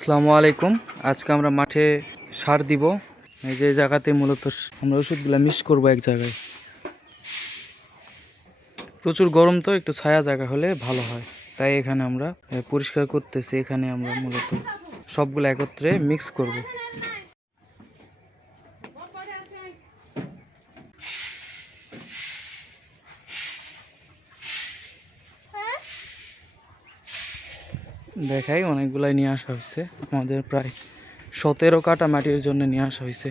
আসসালামু আলাইকুম। আজকে আমরা মাঠে সার দিব। এই যে জায়গাতে মূলত আমরা ওষুধগুলো মিস করব এক জায়গায়। প্রচুর গরম তো, একটু ছায়া জায়গা হলে ভালো হয়। তাই এখানে আমরা পরিষ্কার করতেছি। এখানে আমরা মূলত সবগুলো একত্রে মিক্স করব। দেখাই, অনেকগুলাই নিয়ে আসা হয়েছে আমাদের প্রায় সতেরো কাটা মাটির জন্য নিয়ে আসা হয়েছে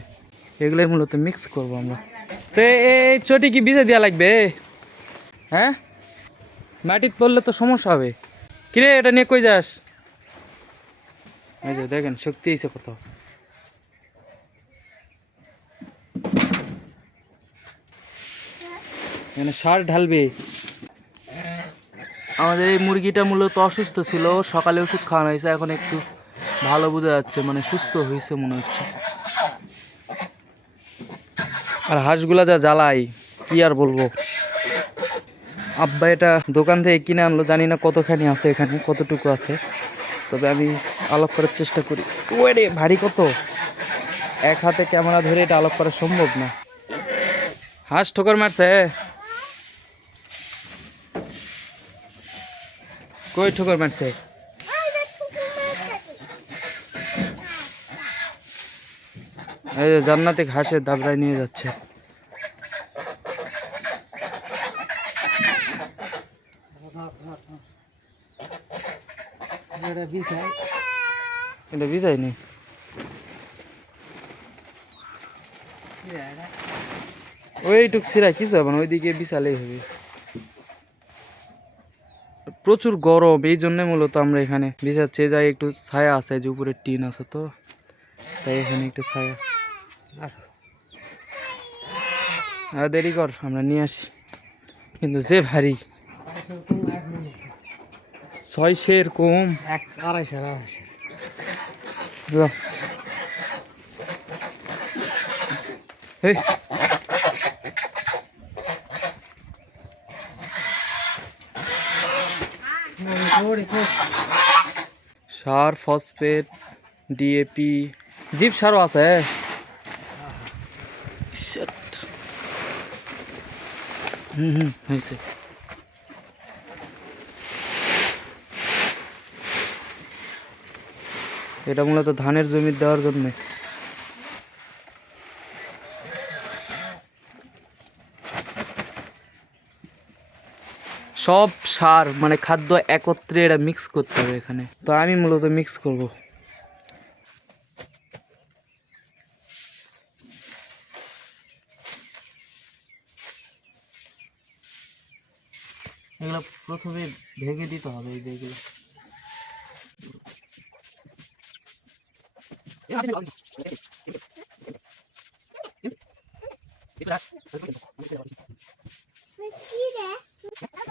এগুলোই মূলত মিক্স করব আমরা। তো এই চটি কি ভিজে দেওয়া লাগবে? হ্যাঁ? মাটিতে পড়লে তো সমস্যা হবে। কিরে, এটা নিয়ে কই যাস? এই যে দেখেন, শক্তি হয়েছে কত এখানে সার ঢালবে। আমাদের এই মুরগিটা মূলত অসুস্থ ছিল, সকালে ওষুধ খাওয়ানো হয়েছে, এখন একটু ভালো বোঝা যাচ্ছে মানে সুস্থ হয়েছে মনে হচ্ছে। আর হাঁসগুলা যা জ্বালাই কি আর বলব? আব্বা এটা দোকান থেকে কিনে আনলো, জানি না কতখানি আছে এখানে, কতটুকু আছে। তবে আমি আলোক করার চেষ্টা করি। ওরে ভারী কত? এক হাতে ক্যামেরা ধরে এটা আলোক করা সম্ভব না। হাঁস ঠোকর মারছে? কই ঠোকর মারছে? এই যে জান্নাতে ঘাসের দাবড়ায় নিয়ে যাচ্ছে। এটা বিজায়নি ওইটুক সিরা কি যাবেন ওইদিকে বিছালেই হবে। প্রচুর গরম এই জন্য মূলত আমরা এখানে বিছাচ্ছি যাই একটু ছায়া আছে যে উপরে টিন আছে তো। তাই এখানে একটু ছায়া। আর দেরি কর আমরা নিয়ে আসি। কিন্তু যে ভারী। ছয়শের কম। এক আড়াইশো আড়াইশো ল। এই সার ফসফেট ডিএপি জিপ সারও আছে। হুম হুম হয়েছে। এটা মূলত ধানের জমি দেওয়ার জন্য। সব সার মানে খাদ্য একত্রে এটা মিক্স করতে হবে এখানে। তো আমি মূলত মিক্স করব। এগুলো প্রথমে ভেঙে দিতে হবে এই যেগুলো। কি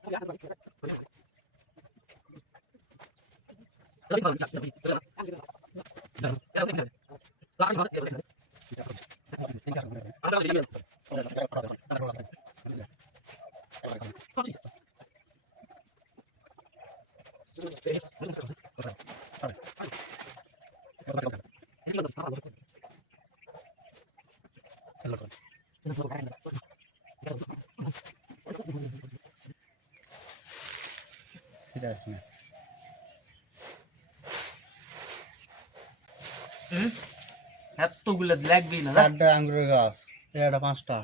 Gracias. Алардын алып кетүү эле бирөөнүн кетүү এতগুলো লাগবে না চারটা আঙ্গুরের গাছ এটা পাঁচটা।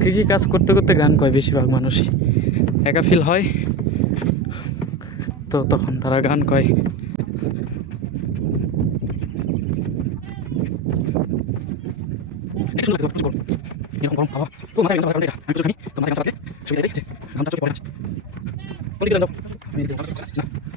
কৃষি কাজ করতে করতে গান কয় বেশিরভাগ মানুষই। একা ফিল হয়, তো তখন তারা গান কয়। আমি